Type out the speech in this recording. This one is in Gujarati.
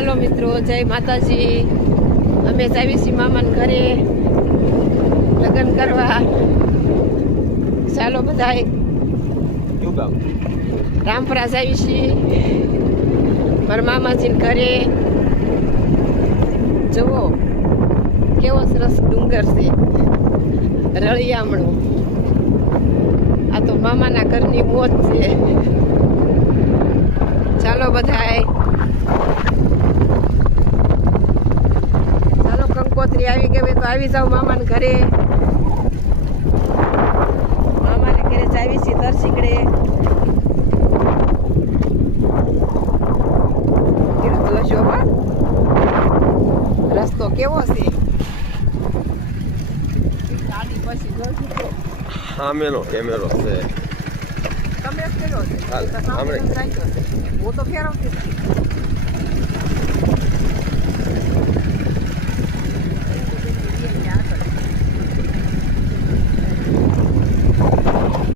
ચાલો મિત્રો, જય માતાજી. અમે જાવી છીએ મામાના ઘરે લગ્ન કરવા. ચાલો બધાય રામપરા જાવી છીએ મારા મામાજીના ઘરે. જુઓ કેવો સરસ ડુંગર છે, રળિયામણો. આ તો મામાના ઘરની મોજ છે. ચાલો બધાય, ચાલો કંકોત્રી આવી ગઈ તો આવી જાવ મામાના ઘરે. મામાને ઘરે જાવી છીએ તરસીકડે. જોજો હો રસ્તો કેવો છે. ગાડી પછી જોજો સામેનો કેમેરો છે. તમે કર્યો છે, હું તો ફેરવતી હતી.